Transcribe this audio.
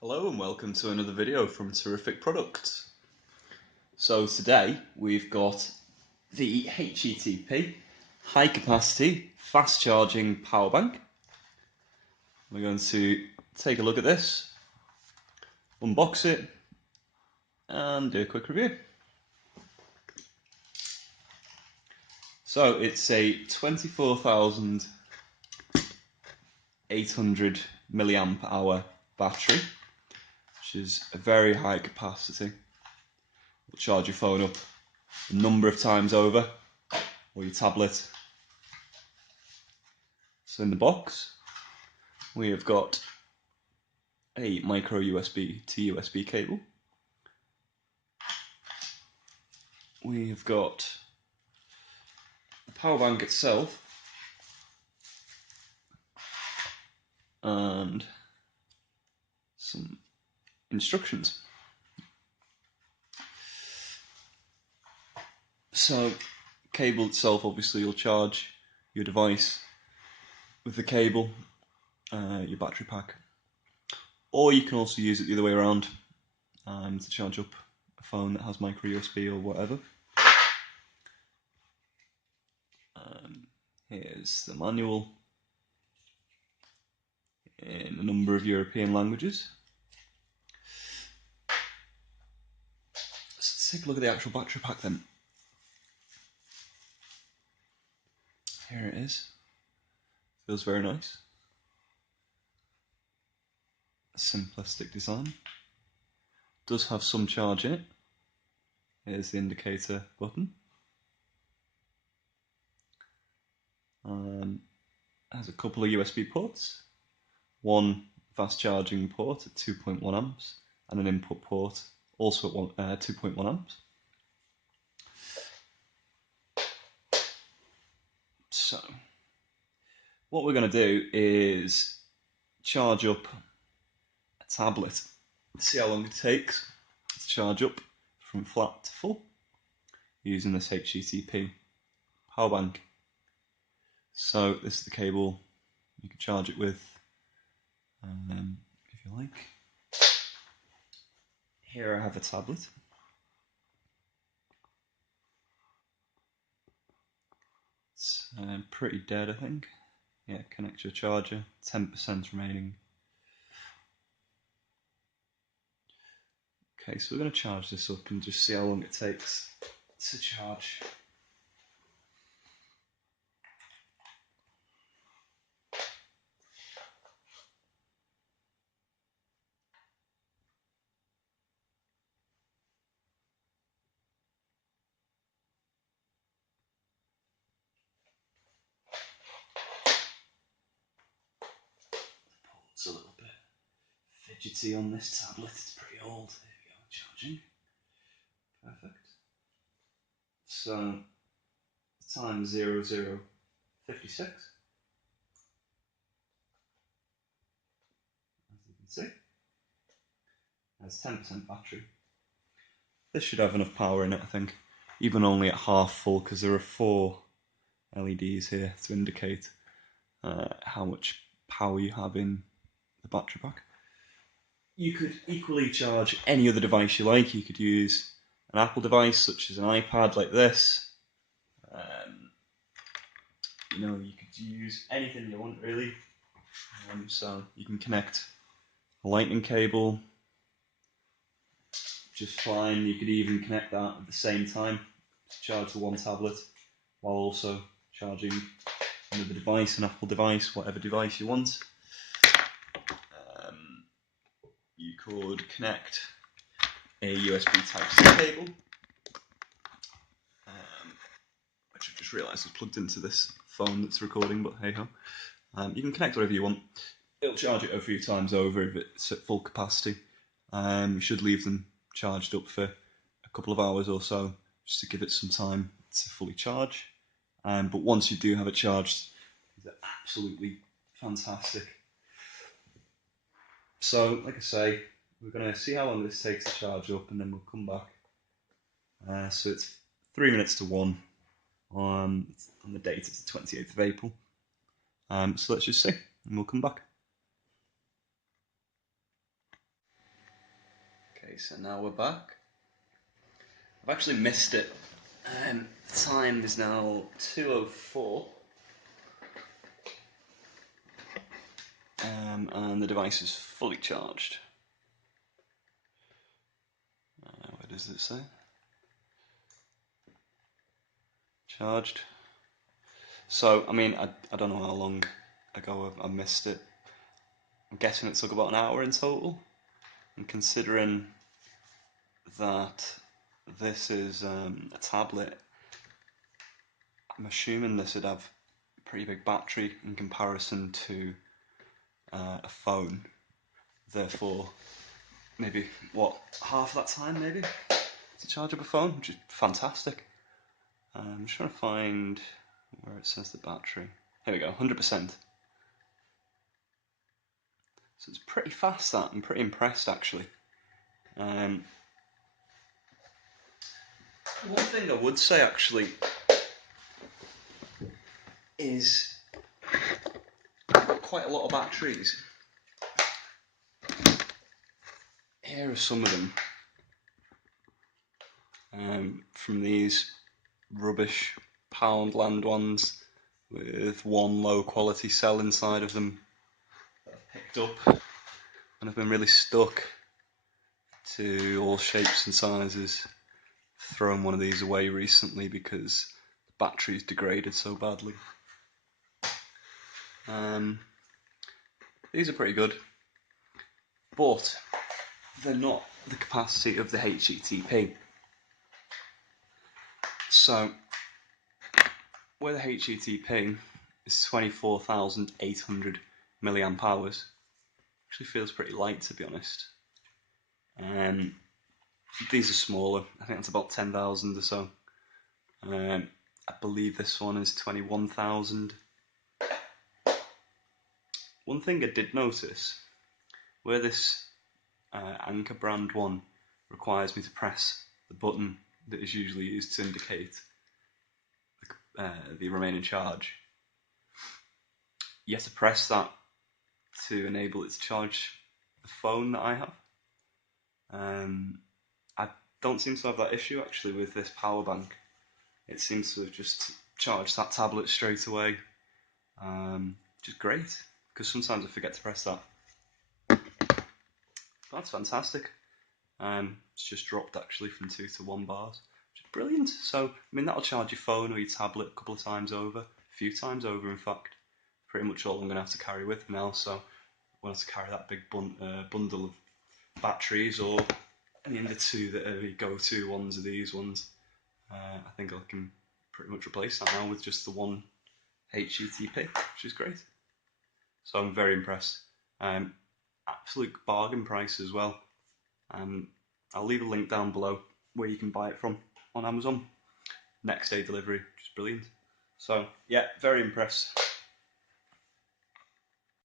Hello and welcome to another video from Terrific Products. So today we've got the HETP high capacity fast charging power bank. We're going to take a look at this, unbox it and do a quick review. So it's a 24,800 milliamp hour battery, which is a very high capacity. It'll charge your phone up a number of times over, or your tablet. So in the box we have got a micro USB to USB cable. We have got the power bank itself and some instructions. So cable itself, obviously you'll charge your device with the cable, your battery pack, or you can also use it the other way around to charge up a phone that has micro USB or whatever. Here's the manual in a number of European languages. So let's take a look at the actual battery pack then. Here it is. Feels very nice. A simplistic design. Does have some charge in it. Here's the indicator button. Has a couple of USB ports. One fast charging port at 2.1 amps and an input port also at 2.1 amps. So what we're going to do is charge up a tablet, see how long it takes to charge up from flat to full using this HETP power bank. So this is the cable you can charge it with, if you like. Here I have a tablet. It's pretty dead, I think. Yeah, connect your charger, 10% remaining. Okay, so we're going to charge this up and just see how long it takes to charge. It's a little bit fidgety on this tablet, it's pretty old. There we go, charging. Perfect. So, time 00:56. As you can see, has 10% battery. This should have enough power in it, I think, even only at half full, because there are 4 LEDs here to indicate how much power you have in the battery pack. You could equally charge any other device you like. You could use an Apple device such as an iPad like this. You could use anything you want really. So you can connect a lightning cable just fine. You could even connect that at the same time to charge the one tablet while also charging another device, an Apple device, whatever device you want. You could connect a USB Type-C cable, which I've just realised is plugged into this phone that's recording, but hey ho. You can connect whatever you want. It'll charge it a few times over if it's at full capacity. You should leave them charged up for a couple of hours or so, just to give it some time to fully charge. But once you do have it charged, they're absolutely fantastic. So, like I say, we're going to see how long this takes to charge up and then we'll come back. So it's 3 minutes to 1 on the date, it's the 28th of April. So let's just see and we'll come back. So now we're back. I've actually missed it. The time is now 2:04. And the device is fully charged. Where does it say? Charged. So, I mean, I don't know how long ago I missed it. I'm guessing it took about an hour in total. And considering that this is a tablet, I'm assuming this would have a pretty big battery in comparison to a phone. Therefore, maybe, half that time maybe to charge up a phone, which is fantastic. I'm just trying to find where it says the battery. Here we go, 100%. So it's pretty fast, that. I'm pretty impressed, actually. One thing I would say, actually, is I've got quite a lot of batteries. Here are some of them. From these rubbish Poundland ones with one low quality cell inside of them that I've picked up, and I've been really stuck to all shapes and sizes. Thrown one of these away recently because the battery's degraded so badly. These are pretty good, but they're not the capacity of the HETP. So, where the HETP is 24,800 milliamp hours, actually feels pretty light, to be honest. These are smaller. I think it's about 10,000 or so. I believe this one is 21,000. One thing I did notice, where this Anchor brand one requires me to press the button that is usually used to indicate the remaining charge, you have to press that to enable it to charge the phone that I have. I don't seem to have that issue actually with this power bank. It seems to have just charged that tablet straight away, which is great, because sometimes I forget to press that. That's fantastic. It's just dropped actually from 2 to 1 bars, which is brilliant. So, I mean, that'll charge your phone or your tablet a couple of times over, a few times over in fact. Pretty much all I'm going to have to carry with me now, so I won't have to carry that big bundle of batteries or any of the two that are go-to ones of these ones. I think I can pretty much replace that now with just the one HETP, which is great. So I'm very impressed. Absolute bargain price as well. I'll leave a link down below where you can buy it from on Amazon. Next day delivery, which is brilliant. So yeah, very impressed.